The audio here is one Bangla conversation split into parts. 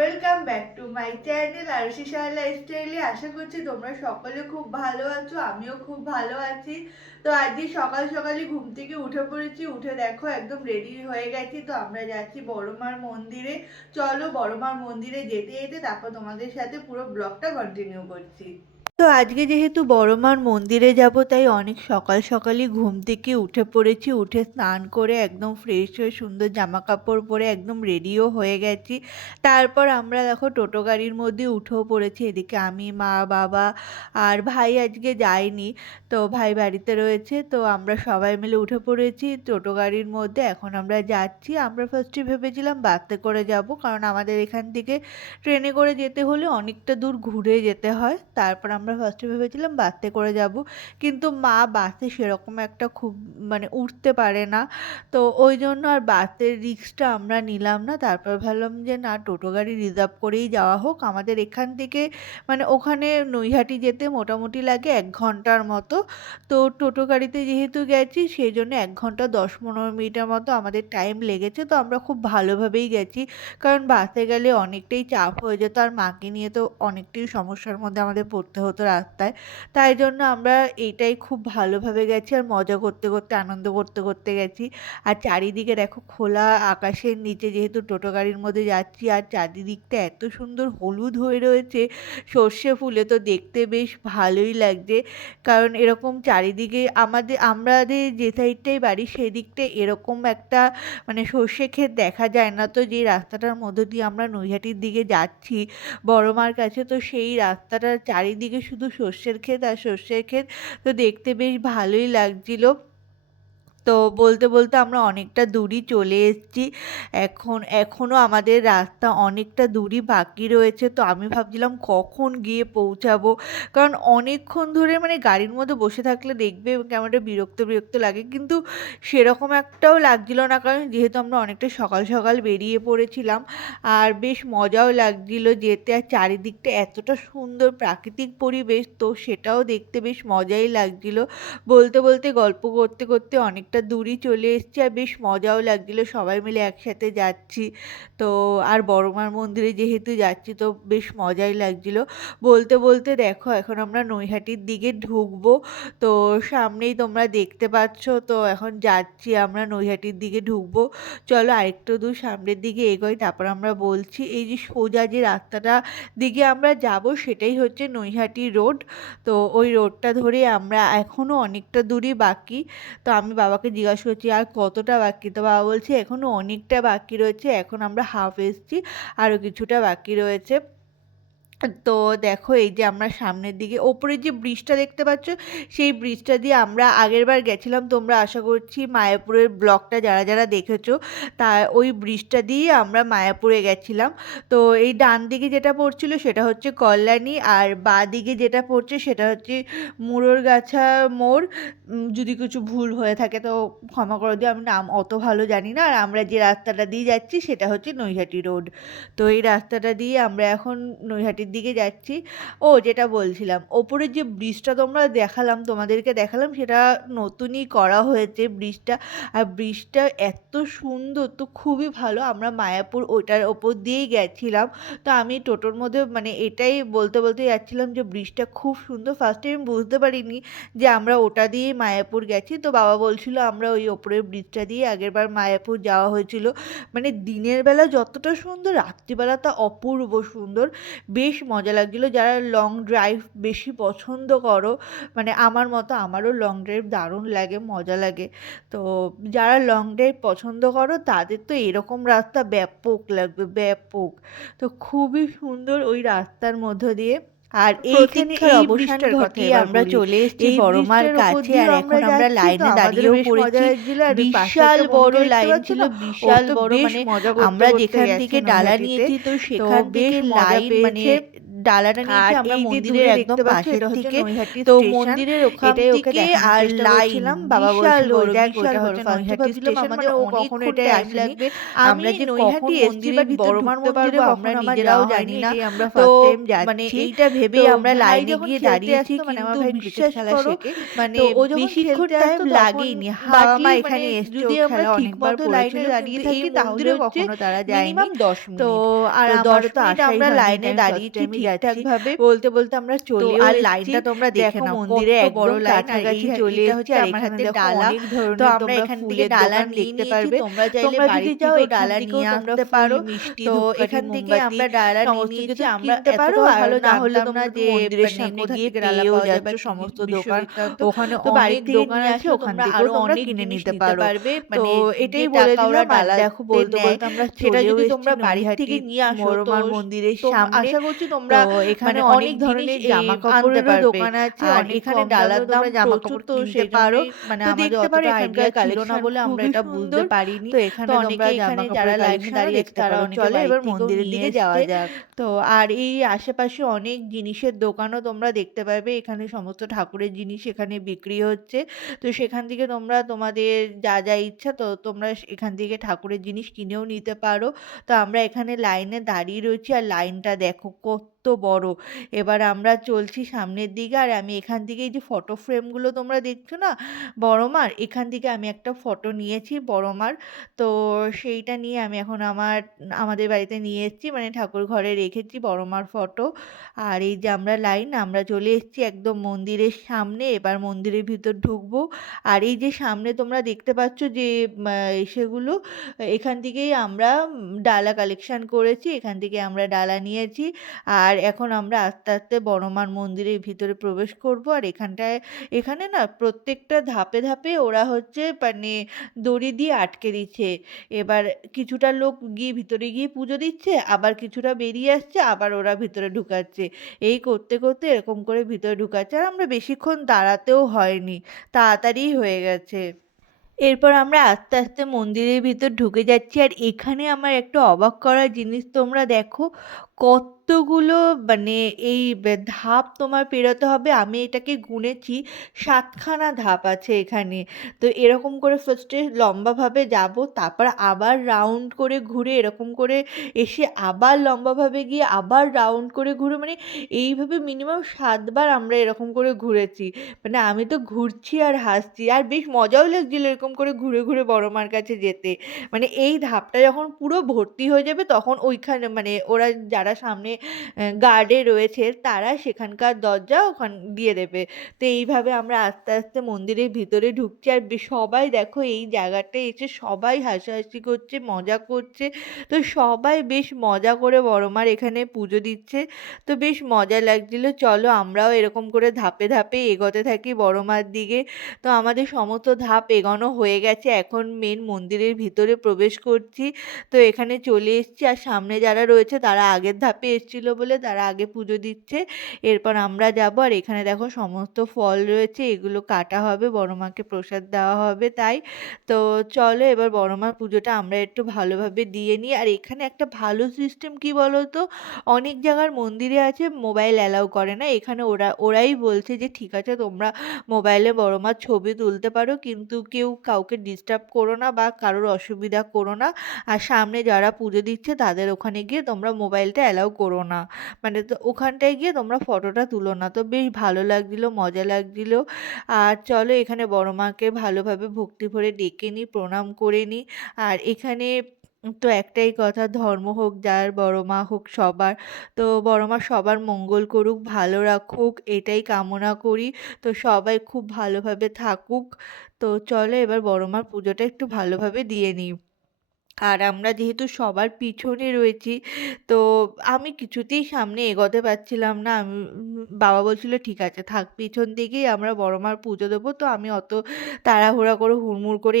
Welcome back to my channel Arushi Saha লাইফস্টাইলে। আশা করছি তোমরা সকলে খুব ভালো আছো, আমিও খুব ভালো আছি। তো আজকে সকাল সকালই ঘুম থেকে উঠে পড়েছি, উঠে দেখো একদম রেডি হয়ে গেছি। তো আমরা যাচ্ছি বড়মার মন্দিরে। চলো বড়মার মন্দিরে যেতে যেতে তারপর তোমাদের সাথে পুরো ব্লগটা কন্টিনিউ করছি। তো আজকে যেহেতু বড়মার মন্দিরে যাব, তাই অনেক সকাল সকালই ঘুম থেকে উঠে পড়েছি। উঠে স্নান করে একদম ফ্রেশ হয়ে সুন্দর জামা কাপড় পরে একদম রেডিও হয়ে গেছি। তারপর আমরা দেখো টোটো গাড়ির মধ্যে উঠেও পড়েছি। এদিকে আমি, মা, বাবা আর ভাই আজকে যায়নি, তো ভাই বাড়িতে রয়েছে। তো আমরা সবাই মিলে উঠে পড়েছি টোটো গাড়ির মধ্যে। এখন আমরা যাচ্ছি। আমরা ফার্স্টে ভেবেছিলাম বাসে করে যাব, কারণ আমাদের এখান থেকে ট্রেনে করে যেতে হলে অনেকটা দূর ঘুরে যেতে হয়। তারপর আমরা ফার্স্টে ভেবেছিলাম বাসে করে যাব, কিন্তু মা বাসে সেরকম একটা খুব মানে উঠতে পারে না। তো ওই জন্য আর বাসের রিস্কটা আমরা নিলাম না। তারপর ভাবলাম যে না, টোটো গাড়ি রিজার্ভ করেই যাওয়া হোক। আমাদের এখান থেকে মানে ওখানে নৈহাটি যেতে মোটামুটি লাগে 1 ঘন্টার মতো। তো টোটো গাড়িতে যেহেতু গেছি সেই জন্য 1 ঘন্টা 10-15 মিনিটের মতো আমাদের টাইম লেগেছে। তো আমরা খুব ভালোভাবেই গেছি, কারণ বাসে গেলে অনেকটাই চাপ হয়ে যেত, আর মাকে নিয়ে তো অনেকটাই সমস্যার মধ্যে আমাদের পড়তে হতো রাস্তায়। তাই জন্য আমরা এইটাই খুব ভালোভাবে গেছি, আর মজা করতে করতে আনন্দ করতে করতে গেছি। আর চারিদিকে দেখো খোলা আকাশের নিচে যেহেতু টোটো গাড়ির মধ্যে যাচ্ছি, আর চারিদিকটা এত সুন্দর হলুদ হয়ে রয়েছে সর্ষে ফুলে, তো দেখতে বেশ ভালোই লাগছে। কারণ এরকম চারিদিকে আমাদের যে সাইডটাই বাড়ি সেই দিকটায় এরকম একটা মানে সর্ষে ক্ষেত দেখা যায় না। তো যে রাস্তাটার মধ্য দিয়ে আমরা নৈহাটির দিকে যাচ্ছি বড়মার কাছে, তো সেই রাস্তাটার চারিদিকে শুধু সর্ষের ক্ষেত আর সর্ষের ক্ষেত। তো দেখতে বেশ ভালোই লাগছিল। তো বলতে বলতে আমরা অনেকটা দূরই চলে এসেছি। এখনও আমাদের রাস্তা অনেকটা দূরই বাকি রয়েছে। তো আমি ভাবছিলাম কখন গিয়ে পৌঁছাবো, কারণ অনেকক্ষণ ধরে মানে গাড়ির মধ্যে বসে থাকলে দেখবে কেমন একটা বিরক্ত বিরক্ত লাগে, কিন্তু সেরকম একটাও লাগছিল না, কারণ যেহেতু আমরা অনেকটা সকাল সকাল বেরিয়ে পড়েছিলাম। আর বেশ মজাও লাগছিল যেতে, আর চারিদিকটা এতটা সুন্দর প্রাকৃতিক পরিবেশ, তো সেটাও দেখতে বেশ মজাই লাগছিল। বলতে বলতে গল্প করতে করতে অনেকটা দূরই চলে এসেছি, আর বেশ মজাও লাগছিলো সবাই মিলে একসাথে যাচ্ছি। তো আর বড়মার মন্দিরে যেহেতু যাচ্ছি, তো বেশ মজাই লাগছিলো। বলতে বলতে দেখো এখন আমরা নৈহাটির দিকে ঢুকবো। তো সামনেই তোমরা দেখতে পাচ্ছ, তো এখন যাচ্ছি আমরা নৈহাটির দিকে ঢুকবো। চলো আরেকটু দূর সামনের দিকে এগোই, তারপর আমরা বলছি। এই যে সোজা যে রাস্তাটা দিকে আমরা যাব সেটাই হচ্ছে নৈহাটি রোড। তো ওই রোডটা ধরে আমরা এখনও অনেকটা দূরই বাকি। তো আমি বাবাকে জিজ্ঞাসা করছি আর কতটা বাকি, তো বাবা বলছে এখনও অনেকটা বাকি রয়েছে, এখন আমরা হাফ এসছি, আরও কিছুটা বাকি রয়েছে। তো দেখো এই যে আমরা সামনের দিকে ওপরে যে ব্রিজটা দেখতে পাচ্ছ, সেই ব্রিজটা দিয়ে আমরা আগেরবার গেছিলাম। তোমরা আশা করছি মায়াপুরের ব্লগটা যারা যারা দেখেছো, তা ওই ব্রিজটা দিয়ে আমরা মায়াপুরে গেছিলাম। তো এই ডান দিকে যেটা পড়ছিল সেটা হচ্ছে কল্যাণী, আর বাঁ দিকে যেটা পড়ছে সেটা হচ্ছে মুররগাছা মোড়। যদি কিছু ভুল হয়ে থাকে তো ক্ষমা করে দিও, আমি নাম অত ভালো জানি না। আর আমরা যে রাস্তাটা দিয়ে যাচ্ছি সেটা হচ্ছে নৈহাটি রোড। তো এই রাস্তাটা দিয়ে আমরা এখন নৈহাটির দিকে যাচ্ছি। ও যেটা বলছিলাম, ওপরের যে ব্রিজটা তোমাদেরকে দেখালাম, সেটা নতুনই করা হয়েছে ব্রিজটা। আর ব্রিজটা এত সুন্দর, তো খুবই ভালো। আমরা মায়াপুর ওইটার ওপর দিয়েই গেছিলাম। তো আমি টোটোর মধ্যে মানে এটাই বলতে বলতে যাচ্ছিলাম যে ব্রিজটা খুব সুন্দর। ফার্স্টে আমি বুঝতে পারিনি যে আমরা ওটা দিয়েই মায়াপুর গেছি। তো বাবা বলছিল আমরা ওই ওপরের ব্রিজটা দিয়ে আগেরবার মায়াপুর যাওয়া হয়েছিল। মানে দিনের বেলা যতটা সুন্দর, রাত্রিবেলা তা অপূর্ব সুন্দর। বেশ মজা লাগছিলো। যারা লং ড্রাইভ বেশি পছন্দ করো, মানে আমার মতো, আমারও লং ড্রাইভ দারুণ লাগে, মজা লাগে। তো যারা লং ড্রাইভ পছন্দ করো তাদের তো এরকম রাস্তা ব্যাপক লাগবে, ব্যাপক। তো খুবই সুন্দর ওই রাস্তার মধ্য দিয়ে। আর এইখানে এই অবসান ঘটিয়ে আমরা চলে এসেছি বড়মার কাছে, আর এখন আমরা লাইনে দাঁড়িয়েও পড়েছি। বিশাল বড় লাইন ছিল, বিশাল বড়, মানে আমরা যেখান থেকে ডালা নিয়েছি তো সেখান থেকে লাইন মানে ডালাটা নিয়েছি আর আমরা এই যে মন্দিরের দূরে একদম দেখতে পাচ্ছ পাশের এটা হচ্ছে থেকে। নৈহাটি তো স্টেশন। মন্দিরের ওখান এটাই ওকে থেকে দেখানোর আর চেষ্টা লাইন করছিলাম। বাবা বিশাল বলছিল বড়, দেখ বিশাল ওটা বড় হচ্ছে ফার্স্টে নৈহাটি ভাবছিলাম স্টেশন, আমাদের মানে কখন অনেকক্ষণ এটায় টাইম আসেনি। লাগবে। আমি আমরা যে কখন নৈহাটি এসছি বা মন্দিরের ভিতর বড়মার ঢুকতে মন্দিরে পারবো আমরা কখনো আমার নিজেরাও যাওয়া জানি হয়নি, না। এটাই আমরা তো ফার্স্ট টাইম মানে যাচ্ছি। এইটা তো ভেবেই আমরা ভাই লাইনে যখন গিয়ে খেলতে দাঁড়িয়েছি, আসতো, মানে আমার কিন্তু ভাই ক্রিকেট বিশ্বাস খেলা করো শেখে, মানে তো ও যখন বেশিক্ষণ খেলতে টাইম আসতো তখন লাগেইনি। বাবা বাকি মা মানে এখানে এসছে, ও যদি আমরা খেলা ঠিক অনেকবার মতো লাইনে করেছিল, দাঁড়িয়ে কিন্তু এই থাকি মন্দিরে তাহলে কখনো কখনো তারা যায়নি। Minimum 10 minute. আর তো আমার 10 তো মিনিট আসাই আমরা হয়নি, লাইনে আমি ফার্স্ট দাঁড়িয়েছি টাইমই ঠিকঠাক যাচ্ছি। ভাবে, বলতে বলতে আমরা তো চলেও আর এসেছি। লাইনটা তোমরা দেখে দেখো নাও মন্দিরে কত বড় একদম লাইন, আর কাছাকাছি চলে এটা এসেছি। হচ্ছে আর আমার এখানে হাতে দেখো ডালা। অনেক তো ধরনের আমরা তোমরা এখান থেকে ফুলের ডালা দোকান নিয়ে দেখতে নিয়েছি, পারবে। তোমরা চাইলে তোমরা যদি বাড়ির চাও থেকেও এখান ডালা থেকেও নিয়ে তোমরা আসতে ফুল, পারো। মিষ্টি, তো ধূপকাঠি, এখান থেকে মোমবাতি আমরা ডালা নিয়ে সমস্ত নিয়েছি, কিছু আমরা কিনতে পারো। এতটাও আর ভালো না হলে জানতাম না তোমরা যে মন্দিরের মানে সামনে কোথা গিয়ে থেকে ডালা পেয়েও পাওয়া যায় যাচ্ছ বা কি সমস্ত দোকান। বিশ্ববিখ্যাত। ওখানে তো বাড়ি অনেক থেকে দোকান নিয়ে আছে, আসলে ওখান তোমরা থেকেও আরো তোমরা অনেক কিনে জিনিস নিতে নিতে পারো। পারবে, তো মানে যে এটাই বলে টাকা ওরা দিলাম। আর দেখো ডালাতে বলতে নেয়। বলতে আমরা সেটা চলেও যদি এসেছি তোমরা বাড়ি নৈহাটি থেকে নিয়ে আসো তো বড়মার মন্দিরের সামনে। আশা করছি তো তোমরা এখানে মানে অনেক অনেক জিনিস ধরনের জামা আনতে কাপড়েরও পারবে। দোকান আছে, আর অনেক এখানে কম ডালার দামেও দাম তোমরা জামা প্রচুর, কাপড় তো কিনতে পারো। সেজন্যই মানে তো আমাদের দেখতে পারো অতটা আইডিয়া এখানকার ছিল না কালেকশন বলে আমরা খুবই এটা বুঝতে সুন্দর। পারিনি। তো তো এখানে অনেকে তোমরা এখানে জামা যারা কাপড়ের লাইনে কালেকশনও দাঁড়িয়ে আছে দেখতে তারা পারো। অনেকে চলো বাড়ির এবার থেকেও মন্দিরের নিয়ে দিকে যাওয়া এসছে। যাক। তো আর এই আশেপাশে অনেক জিনিসের দোকানও তোমরা দেখতে পারবে, এখানে সমস্ত ঠাকুরের জিনিস এখানে বিক্রি হচ্ছে। তো সেখান থেকে তোমরা তোমাদের যা যা ইচ্ছা তো তোমরা এখান থেকে ঠাকুরের জিনিস কিনেও নিতে পারো। তো আমরা এখানে লাইনে দাঁড়িয়ে রয়েছি, আর লাইনটা দেখো কত বড়। এবার আমরা চলছি সামনের দিকে, আর আমি এখান থেকে এই যে ফটো ফ্রেমগুলো তোমরা দেখছো না বড় মার, এখান থেকে আমি একটা ফটো নিয়েছি বড় মার। তো সেইটা নিয়ে আমি এখন আমাদের বাড়িতে নিয়ে এসেছি, মানে ঠাকুর ঘরে রেখেছি বড় মার ফটো। আর এই যে আমরা চলে এসেছি একদম মন্দিরের সামনে, এবার মন্দিরের ভিতর ঢুকবো। আর এই যে সামনে তোমরা দেখতে পাচ্ছ যে সেগুলো, এখান থেকেই আমরা ডালা কালেকশন করেছি, এখান থেকে আমরা ডালা নিয়েছি। আর এখন আমরা আস্তে আস্তে বড়মার মন্দিরের ভিতরে প্রবেশ করব। আর এখানে না প্রত্যেকটা ধাপে ধাপে ওরা হচ্ছে মানে দড়ি দিয়ে আটকে দিচ্ছে। এবার কিছুটা লোক গিয়ে ভিতরে গিয়ে পুজো দিচ্ছে, আবার কিছুটা বেরিয়ে আসছে, আবার ওরা ভিতরে ঢুকাচ্ছে। এই করতে করতে এরকম করে ভিতরে ঢুকাচ্ছে, আর আমরা বেশিক্ষণ দাঁড়াতেও হয়নি, তাড়াতাড়ি হয়ে গেছে। এরপর আমরা আস্তে আস্তে মন্দিরের ভিতর ঢুকে যাচ্ছি, আর এখানে আমার একটা অবাক করা জিনিস তোমরা দেখো, কতগুলো মানে ধাপ তোমার পেরোতে হবে। আমি এটাকে গুনেছি, 7খানা ধাপ আছে এখানে। তো এরকম করে ফার্স্টে লম্বাভাবে যাব, তারপর আবার রাউন্ড করে ঘুরে এরকম করে এসে আবার লম্বাভাবে গিয়ে আবার রাউন্ড করে ঘুরে, মানে এইভাবে মিনিমাম 7বার আমরা এরকম করে ঘুরেছি। মানে আমি তো ঘুরছি আর হাসছি, আর বেশ মজাও লাগছিল এরকম করে ঘুরে ঘুরে বড় মার কাছে যেতে। মানে এই ধাপটা যখন পুরো ভর্তি হয়ে যাবে তখন ওইখানে মানে ওরা যারা সামনে গার্ডে রয়েছে তারা সেখানকার দরজা ওখান দিয়ে দেবে। তো এইভাবে আমরা আস্তে আস্তে মন্দিরের ভিতরে ঢুকছি, আর সবাই দেখো এই জায়গাটায় এসে সবাই হাসাহাসি করছে, মজা করছে। তো সবাই বেশ মজা করে বড় মার এখানে পুজো দিচ্ছে। তো বেশ মজা লাগছিল। চলো আমরাও এরকম করে ধাপে ধাপে এগোতে থাকি বড় মার দিকে। তো আমাদের সমস্ত ধাপ এগোনো হয়ে গেছে, এখন মেন মন্দিরের ভিতরে প্রবেশ করছি। তো এখানে চলে এসেছি, আর সামনে যারা রয়েছে তারা আগের ধাপে এসেছিল বলে তারা আগে পুজো দিচ্ছে। এরপর আমরা যাব, আর এখানে দেখো সমস্ত ফল রয়েছে, এগুলো কাটা হবে, বড় মাকে প্রসাদ দেওয়া হবে তাই। তো চলো এবার বড় মার পুজোটা আমরা একটু ভালোভাবে দিয়ে নিই। আর এখানে একটা ভালো সিস্টেম কি বলো তো, অনেক জায়গার মন্দিরে আছে মোবাইল অ্যালাউ করে না, এখানে ওরাই বলছে যে ঠিক আছে তোমরা মোবাইলে বড় মার ছবি তুলতে পারো, কিন্তু কেউ কাউকে ডিস্টার্ব করো না বা কারোর অসুবিধা করো না। আর সামনে যারা পুজো দিচ্ছে তাদের ওখানে গিয়ে তোমরা মোবাইলটা অ্যালাউ করো না, মানে তো ওখানটায় গিয়ে তোমরা ফটোটা তুলো না। তো বেশ ভালো লাগছিল, মজা লাগছিল। আর চলো এখানে বড় মাকে ভালোভাবে ভক্তি ভরে ডেকে নিই, প্রণাম করে নিই। আর এখানে তো একটাই কথা, ধর্ম হোক যার, বড় মা হোক সবার। তো বড় মা সবার মঙ্গল করুক, ভালো রাখুক, এটাই কামনা করি। তো সবাই খুব ভালোভাবে থাকুক। তো চলো এবার বড় মার পুজোটা একটু ভালোভাবে দিয়ে নিই। আর আমরা যেহেতু সবার পিছনে রয়েছি, তো আমি কিছুতেই সামনে এগোতে পারছিলাম না। বাবা বলছিল ঠিক আছে থাক, পিছন দিকেই আমরা বড় মার পুজো দেবো। তো আমি অত তাড়াহুড়া করে হুড়মুড় করে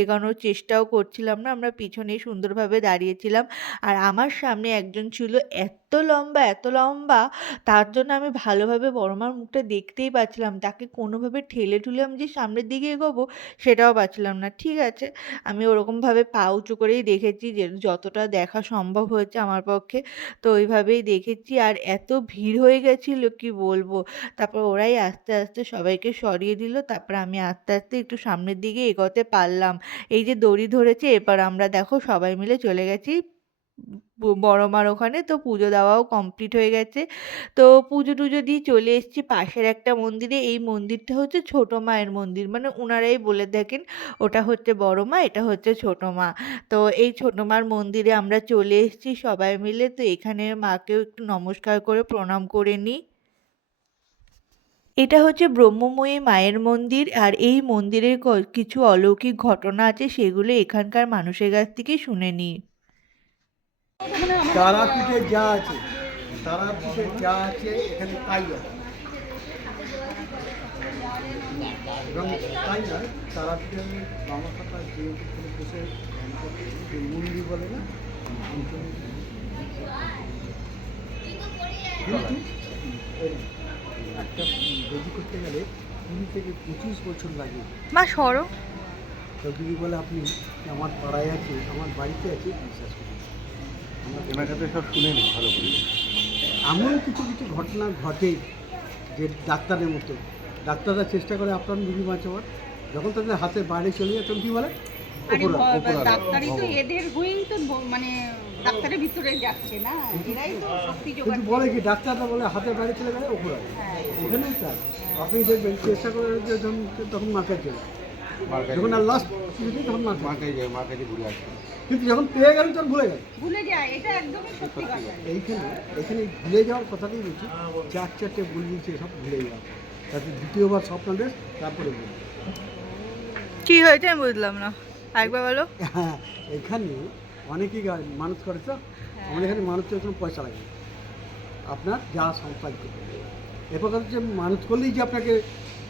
এগোনোর চেষ্টাও করছিলাম না, আমরা পিছনেই সুন্দরভাবে দাঁড়িয়েছিলাম। আর আমার সামনে একজন ছিল এত লম্বা, এত লম্বা, তার জন্য আমি ভালোভাবে বড় মার মুখটা দেখতেই পাচ্ছিলাম, তাকে কোনোভাবে ঠেলে ঠুলে আমি যে সামনের দিকে এগোবো সেটাও পাচ্ছিলাম না। ঠিক আছে, আমি ওরকমভাবে পা উঁচু করে করেই দেখেছি, যে যতটা দেখা সম্ভব হয়েছে আমার পক্ষে, তো ওইভাবেই দেখেছি। আর এত ভিড় হয়ে গেছিল কি বলবো। তারপর ওরাই আস্তে, আস্তে সবাইকে সরিয়ে দিল। তারপর আমি আস্তে, আস্তে একটু সামনের দিকে এগোতে পারলাম। এই যে দড়ি ধরেছে, এরপর আমরা দেখো সবাই মিলে চলে গেছি বড় মার ওখানে। তো পুজো দেওয়াও কমপ্লিট হয়ে গেছে। তো পুজো-টুজো দিয়ে চলে এসেছি পাশের একটা মন্দিরে। এই মন্দিরটা হচ্ছে ছোট মায়ের মন্দির। মানে উনারাই বলে থাকেন ওটা হচ্ছে বড় মা, এটা হচ্ছে ছোট মা। তো এই ছোট মার মন্দিরে আমরা চলে এসেছি সবাই মিলে। তো এখানে মাকেও একটু নমস্কার করে প্রণাম করে নিই। এটা হচ্ছে ব্রহ্মময়ী মায়ের মন্দির। আর এই মন্দিরের কিছু অলৌকিক ঘটনা আছে, সেগুলো এখানকার মানুষের কাছ থেকে শুনে নিই। তারাপীঠে যা আছে, তারাপীঠে যা আছে এখানে তাই আছে। এবং তাই নয়, তারাপীঠের বামা খাতা যে বসে যে মন্দির বলে না, কিন্তু একটা বেদি করতে গেলে 20 থেকে 25 বছর লাগে। মা সরো। তো যদি বলে আপনি আমার পাড়ায় আছে, আমার বাড়িতে আছে, বিশ্বাস করুন আমরা এনার কাছে সব শুনে নিই ভালো করে। এমন কিছু কিছু ঘটনা ঘটে যে ডাক্তারের মতো ডাক্তাররা চেষ্টা করে আপনার রুগী বাঁচাবার, যখন তাদের হাতের বাইরে চলে যায় তখন কী বলে ডাক্তারি তো এদের হয়েই তো মানে ডাক্তারের ভিতরে যাচ্ছে না, এরাই তো শক্তি কিন্তু যোগাচ্ছে। বলে কি ডাক্তাররা বলে হাতের বাইরে চলে গেলে ওপর আছে, হ্যাঁ। ওখানেই তাই আপনি দেখবেন চেষ্টা করে যে তখন মাথায় চলে যখন আর লাস্ট তখন মাথায় যায়, মাথায় ঘুরে আসে, কিন্তু যখন পেয়ে গেলেন তখন ভুলে গেল। ভুলে যায়, এটা একদমই সত্যি কথা। এইখানে ভুলে যাওয়ার কথাটাই বলছি, চারটে ভুল দিয়েছে সব ভুলে যাওয়া, তাতে দ্বিতীয়বার স্বপ্ন দেশ তারপরে বলি। কি হয়েছে আমি বুঝলাম না, একবার বলো। হ্যাঁ, এখানে অনেকেই মানুষ করে তো, আমাদের এখানে মানুষ করতে কোনো পয়সা লাগে না, আপনার যা সংসার করতে এরপর কথা হচ্ছে মানুষ করলেই যে আপনাকে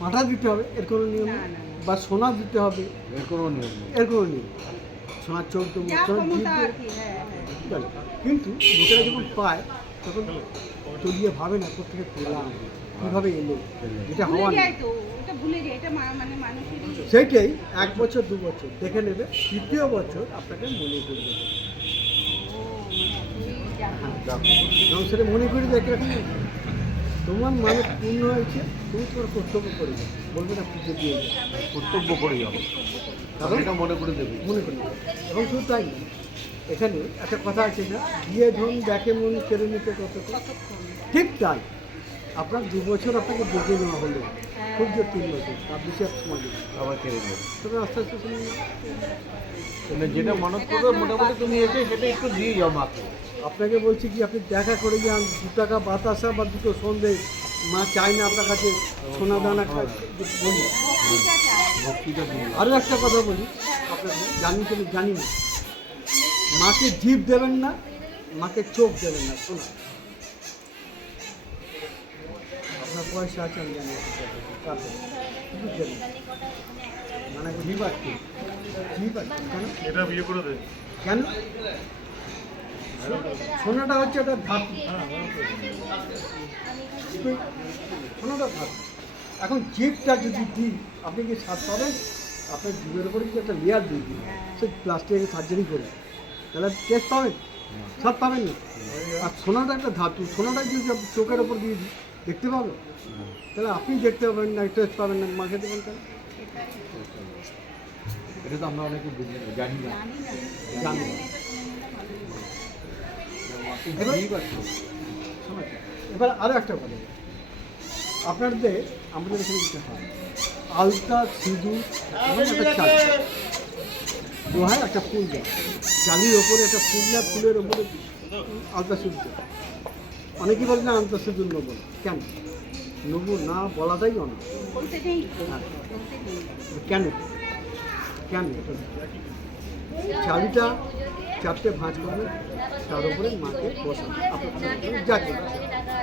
পাঠা দিতে হবে এর কোনো নিয়ম নেই, বা সোনা দিতে হবে এর কোনো নিয়ম নেই, সোনার চোখ তো যা ক্ষমতা আর কি, হ্যাঁ, হ্যাঁ। কিন্তু লোকেরা যখন পায় তখন চলিয়ে ভাবে না কোথেকে পেলাম, কীভাবে এলো, যেটা ভুলে হওয়ার যায় তো, এটা ভুলে যায়, এটা মানে মানুষেরই। সেইটাই 1 বছর 2 বছর দেখে নেবে, তৃতীয় বছর আপনাকে মনে করে দেবে। এবং সেটা মনে করি দেখে রাখুন, তোমার মানুষ পূর্ণ হয়েছে, তুমি তোমার কর্তব্য করে যাও, বলবে না পুজো দিয়ে যাও, কর্তব্য করে যাও, কারণ এটা মনে করে দেবে, মনে করে দেবে। এবং শুধু তাই না, এখানে একটা কথা আছে না, গিয়ে ধন দেখে মন কেড়ে নিতে কত, ঠিক তাই আপনার 2 বছর আপনাকে দেখে নেওয়া হলো, খুব জোর 3 বছর, তার বেশি এক সময় নেই, আবার কেড়ে নেবে, তবে আস্তে আস্তে শুনে মানে যেটা মানত করবে মোটামুটি তুমি এসে সেটা একটু দিয়ে যাও মাকে। আপনাকে বলছি কি আপনি দেখা করে যান, 2 টাকা বাতাসা বা 2টো সন্দেশ, মা চাই না আপনার কাছে সোনা দানা খায়। আরও একটা কথা বলি আপনাকে, জানি না, মাকে জিভ দেবেন না, মাকে চোখ দেবেন না, শোনা আপনার পয়সা আছে আমি জানি, মানে জিভ আছে, কেন এটা বিয়ে করে দেয় কেন? সোনাটা হচ্ছে একটা ধাতু, সোনাটা ধাতু। এখন জিপটা যদি দিই আপনি কি স্বাদ পাবেন? আপনার জিভের উপরে যদি একটা লেয়ার দিয়ে দিই, সে প্লাস্টিকের সার্জারি করে, তাহলে টেস্ট পাবেন? স্বাদ পাবেন না। আর সোনাটা একটা ধাতু, সোনাটা যদি চোখের ওপর দিয়ে দিই দেখতে পাবেন? তাহলে আপনি দেখতে পাবেন না, টেস্ট পাবেন না, মাকে দেবেন কেন? এটা তো আমরা অনেকে জানি না। এবার আরও একটা কথা, আপনাদের আমাদের এখানে দিতে হয় আলতা, সিঁদুর এবং একটা চাল, দোহায় একটা ফুল দেয়, চালির ওপরে একটা ফুল দেয়, ফুলের ওপরে আলতা সিঁদুর দেয়। অনেকেই বলে না আলতা সিঁদুর নেবো না, কেন নেবো না বলাটাই অনেক, কেন কেন চালিটা 4টে ভাঁজ করবেন, তার উপরে মাকে বসান, আপনার যাকে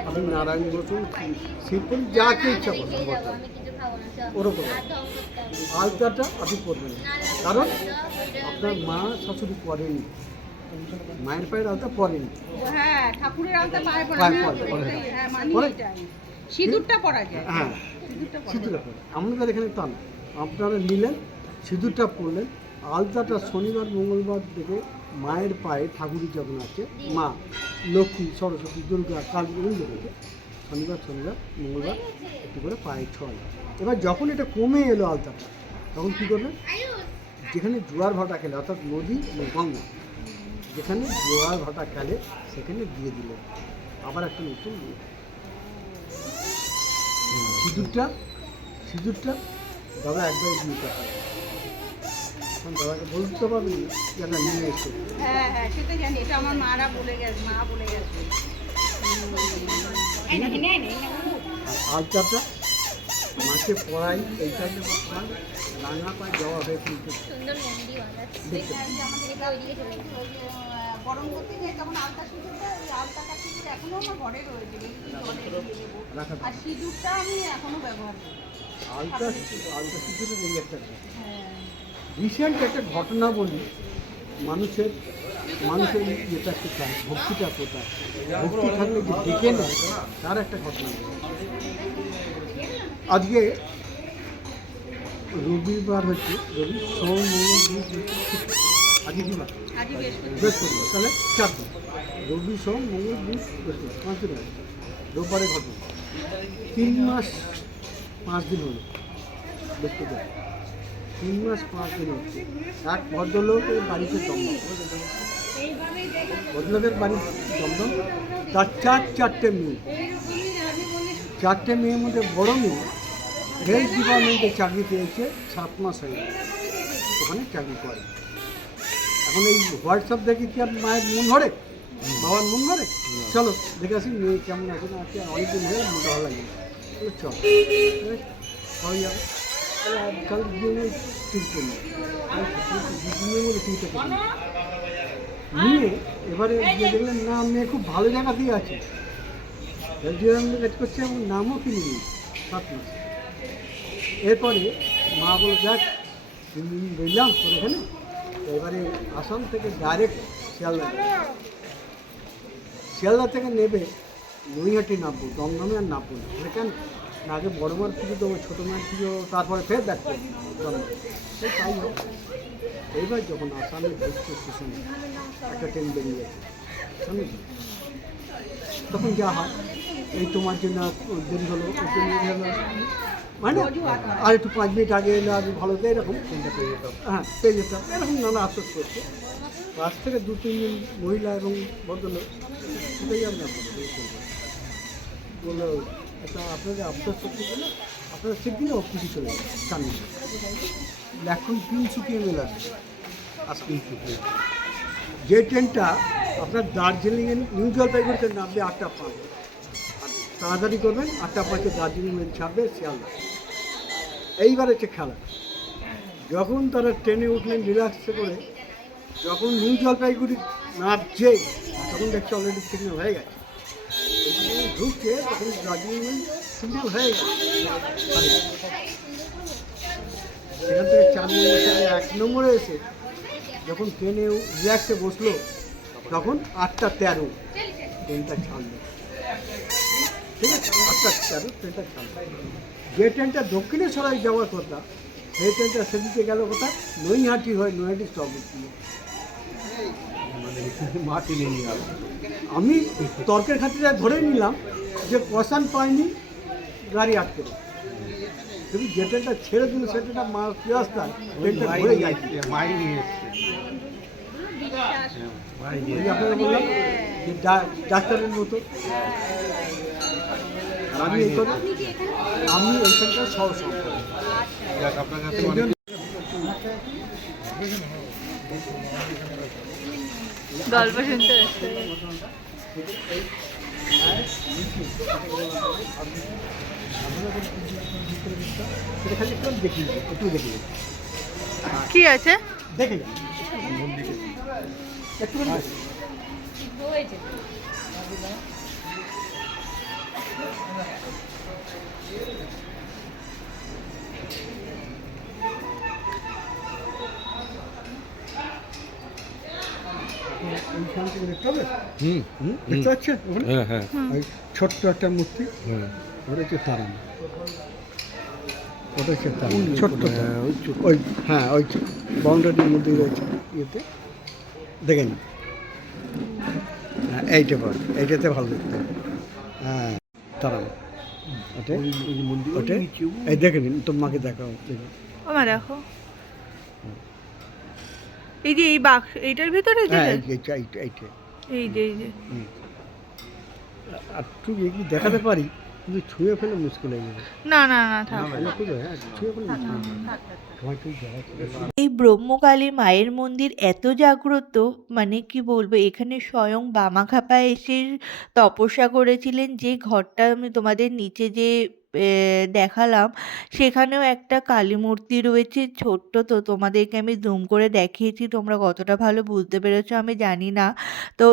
আপনি নারায়ণ বসুন, শিবপুর যাকে ইচ্ছা করবেন বসান, ওর উপরে আলতাটা আপনি করবেন, কারণ আপনার মা শাশুড়ি পরেনি, মায়ের পায়ের আলতা পরেনি, হ্যাঁ, ঠাকুরের আলতা পায়ে পড়ে পায়ে না, পড়ে, হ্যাঁ, মানি এটাই। সিঁদুরটা পরা যায়, হ্যাঁ সিঁদুরটা পরা সিঁদুরটা পরে, আমাদের এখানে তা না, আপনারা নিলেন সিঁদুরটা পরলেন, আলতাটা শনিবার মঙ্গলবার থেকে মায়ের পায়ে ঠাকুরই যখন আছে, মা লক্ষ্মী, সরস্বতী, দুর্গা, কালী এগুলো থেকে শনিবার মঙ্গলবার একটু করে পায়ে ছয়। এবার যখন এটা কমে এলো আলতাটা, তখন কী করবে, যেখানে জোয়ার ভাটা খেলে অর্থাৎ নদী গঙ্গা, যেখানে জোয়ার ভাটা খেলে সেখানে দিয়ে দিল আবার একটা নতুন সিঁদুরটা দাদা একবার দিতে হয়। এখন দাদাকে বলতে পারবেন না যে না নিয়ে এসে। হ্যাঁ হ্যাঁ সেটা জানি, এটা আমার মা বলে গেছে। আলতাটা মাকে পড়াই, এইটা রাঙা পায় জবা হয়ে কিন্তু গরম করতে যাই তখন আলতা সিঁদুরটা, ওই আলতাটা সিঁদুর এখনো আমার ঘরে রয়েছে, রাখা আর সিঁদুরটা আমি এখনো ব্যবহার করি। আলতা সিঁদুরের এই একটা রিসেন্ট একটা ঘটনা বলি, মানুষের যেটা কোথায় ভক্তিটা কোথায়, ভক্তি থাকলে যে ডেকে নেয় তার একটা ঘটনা বলি। আজকে রবিবার হচ্ছে, রবি সোম মঙ্গল বুধ আজকে কি বার? বৃহস্পতি, তাহলে 4 দিন। রবি সোম মঙ্গল বুধ বৃহস্পতি 5 দিন আছে। রোববারের ঘটনা 3 মাস 5 দিন হলো, বৃহস্পতি 3 মাস 5 দিন হচ্ছে। এক ভদ্রলোকের বাড়িতে দমদম, ভদ্রলোকের বাড়ির দমদম, তার 4টে মেয়ে, 4টে মেয়ের মধ্যে বড় মেয়ে হেলথ ডিপার্টমেন্টে চাকরি পেয়েছে, 7 মাস হয়ে গেছে ওখানে চাকরি করে। এখন এই হোয়াটসঅ্যাপ দেখে কি আর মায়ের মন ভরে, বাবার মন ভরে? চলো দেখে আসি মেয়ে কেমন আছে না আছে, অনেকদিন হয়ে মোটা ভালো লাগে, চল হয়ে যাবে। আজকাল দিনে ঠিক করি দিনের মধ্যে চিন্তা করি নিয়ে, এবারে গিয়ে দেখলেন না মেয়ে খুব ভালো জায়গাতেই আছে, হেলথ ডিপার্টমেন্টে কাজ করছে এবং নামও কিনে নিই 7 মাস। এরপরে মা বলে যাক 3 দিন রইলাম তোর এখানে, এবারে আসাম থেকে ডাইরেক্ট শিয়ালদা থেকে নেবে নৈহাটি নামবো, দমদমে আর নামবো না। সেখানে না, আগে বড় মার পুজো দেবো, ছোটো মায়ের পুজো, তারপরে ফের দেখবো দমদম, সেই তাই হোক। এইবার যখন আসামে ঢুকছে স্টেশনে একটা ট্রেন বেরিয়ে গেছে সামনে, তখন যা হয় এই তোমার জন্য দেরি হলো, ওর জন্য দেরি হলো, মানে আর একটু 5 মিনিট আগে এলে আগে ভালো তো, এরকম চিন্তা পেয়ে যেতাম, হ্যাঁ পেয়ে যেতাম, এরকম নানা আশ্বাস করছে। পাশ থেকে 2-3 জন মহিলা এবং ভদ্রলোক সেটাই আমি বললো, এটা আপনাদের আফসোস করতে গেলে আপনারা ঠিক দিনে অফিসে চলে যান সামনে। এখন 3 মেল আছে, যে ট্রেনটা আপনার দার্জিলিংয়ে নিউ জলপাইগুড়িতে নামবে 8টা 5, তাড়াতাড়ি করবেন 8টা 5-এ দার্জিলিং মেল ছাড়বে শিয়ালদা। এইবার হচ্ছে খেলা, যখন তারা ট্রেনে উঠলেন রিল্যাক্সে করে, যখন নিউ জলপাইগুড়ি নামছে তখন দেখছে অলরেডি সিগন্যাল হয়ে গেছে, ঢুকছে তখন দার্জিলিং মেল সিগন্যাল হয়ে গেছে। সেখান থেকে 4 নম্বর 1 নম্বরে এসে যখন ট্রেনে রিল্যাক্সে বসলো, তখন 8টা 13 ট্রেনটা ছাড়লো, ঠিক আছে 8টা 13 ট্রেনটা ছাড়লো। যে ট্রেনটা দক্ষিণেশ্বরায় যাওয়ার কথা, সেই ট্রেনটা সেদিকে গেল কোথায়, নৈহাটি হয়ে নৈহাটি স্টপ হচ্ছিল। মা টেনে নিয়ে গেল, আমি তর্কের খাতিরে ধরে নিলাম যে কষান পাইনি, গাড়ি আটকে দেয়। কিন্তু যে ট্রেনটা ছেড়ে দিল সে ট্রেনটা মা রাস্তায় ট্রেনটা ঘুরে যায়, মাই নিয়ে এসছে। আপনারা বললাম যে ডাক্তারের মতো আমি এইখানকার সহ সম্পর্ক। গল্প শুনতে আসছে। কি আছে দেখে একটু দেখতে পাচ্ছেন ছোট্ট একটা মূর্তি, ওটা হচ্ছে তারা। ওটা হচ্ছে তাল, ওই ছোট্ট ওটা, তাল। ওই ছোট। ওই হ্যাঁ ওই বাউন্ডারির মধ্যেই রয়েছে ইয়েতে দেখে নিন। হ্যাঁ এইটা পর এইটাতে ভালো দেখতে হবে। হ্যাঁ দাঁড়ান ওটা ওই ওই মন্দিরের ওটা নিচে এই দেখে নিন, তোমাকে দেখাও দেখুন। ওমা দেখো, এই যে এই বাক্স এইটার ভিতরে হ্যাঁ যেটা, এইটা এইটা এইটা এই যে হুম। আর একটু এগিয়ে দেখাতে পারি কিন্তু ছুঁয়ে ফেলে মুশকিল হয়ে যাবে। না থাক। আমি খুঁজে হ্যাঁ ছুঁয়ে ফেলে মুশকিল হয়ে যাবে। তোমার একটু জায়গা করে দাও। এই ব্রহ্মকালী মায়ের মন্দির এত জাগ্রত, মানে কি বলবো, এখানে স্বয়ং বামাখ্যাপা এসে তপস্যা করেছিলেন। যে ঘরটা আমি তোমাদের নিচে যে দেখালাম, সেখানেও একটা কালী মূর্তি রয়েছে ছোট্ট। তো তোমাদেরকে আমি জুম করে দেখিয়েছি, তোমরা কতটা ভালো বুঝতে পেরেছো আমি জানি না। তো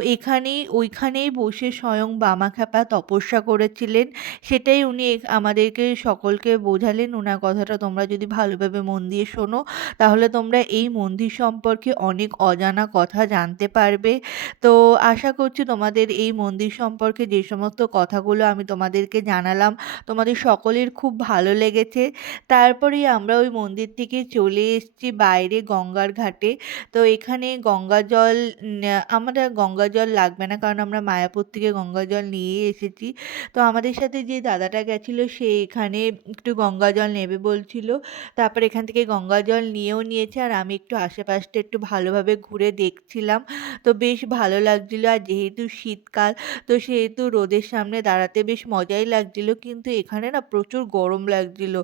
ওইখানেই বসে স্বয়ং বামাখ্যাপা তপস্যা করেছিলেন। সেটাই উনি আমাদেরকে সকলকে বোঝালেন। ওনার কথাটা তোমরা যদি ভালোভাবে মন দিয়ে শোনো, তাহলে তোমরা এই মন্দির সম্পর্কে অনেক অজানা কথা জানতে পারবে। তো আশা করছি তোমাদের এই মন্দির সম্পর্কে যে সমস্ত কথাগুলো আমি তোমাদেরকে জানালাম, তোমাদের সকলের খুব ভালো লেগেছে। তারপরেই আমরা ওই মন্দির থেকে চলে এসেছি বাইরে গঙ্গার ঘাটে। তো এখানে গঙ্গা জল, আমরা গঙ্গা জল লাগবে না, কারণ আমরা মায়াপুর থেকে গঙ্গা জল নিয়ে এসেছি। তো আমাদের সাথে যে দাদাটা গেছিল সে এখানে একটু গঙ্গা জল নেবে বলছিল। তারপর এখান থেকে গঙ্গা জল নিয়েও নিয়েছে, আর আমি একটু আশেপাশটা একটু ভালোভাবে ঘুরে দেখছিলাম। তো বেশ ভালো লাগছিল। আর যেহেতু শীতকাল, তো সেহেতু রোদের সামনে দাঁড়াতে বেশ মজাই লাগছিল। কিন্তু এখানে না প্রচুর গরম লাগছিল,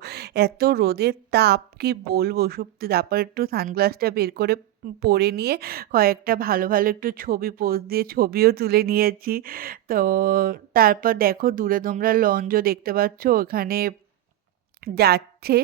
এত রোদের তাপ কি বলবো সত্যি। তারপর একটু সানগ্লাসটা বের করে পরে নিয়ে কয়েকটা ভালো ভালো একটু ছবি পোজ দিয়ে ছবিও তুলে নিয়েছি। তো তারপর দেখো দূরে তোমরা লঞ্চও দেখতে পাচ্ছ, ওখানে যাচ্ছে।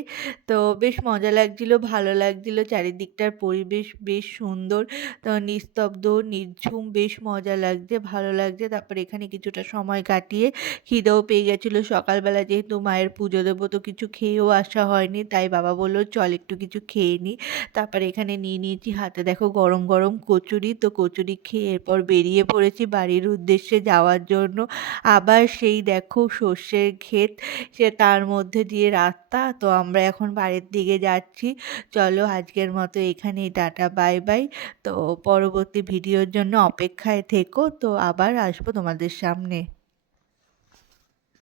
তো বেশ মজা লাগছিল, ভালো লাগছিল। চারিদিকটার পরিবেশ বেশ সুন্দর, তো নিস্তব্ধ নির্ঝুম, বেশ মজা লাগছে, ভালো লাগছে। তারপর এখানে কিছুটা সময় কাটিয়ে খিদেও পেয়ে গেছিলো সকালবেলা, যেহেতু মায়ের পুজো দেবো, তো কিছু খেয়েও আসা হয়নি, তাই বাবা বললো চল একটু কিছু খেয়ে নি। তারপর এখানে নিয়ে নিয়েছি হাতে দেখো গরম গরম কচুরি। তো কচুরি খেয়ে এরপর বেরিয়ে পড়েছি বাড়ির উদ্দেশ্যে যাওয়ার জন্য। আবার সেই দেখো সর্ষের ক্ষেত, সে তার মধ্যে দিয়ে রাস্তা। তো আমরা এখন বাড়ির দিকে যাচ্ছি। চলো আজকের মতো এখানেই, টাটা বাই বাই। তো পরবর্তী ভিডিওর জন্য অপেক্ষায় থেকো, তো আবার আসবো তোমাদের সামনে।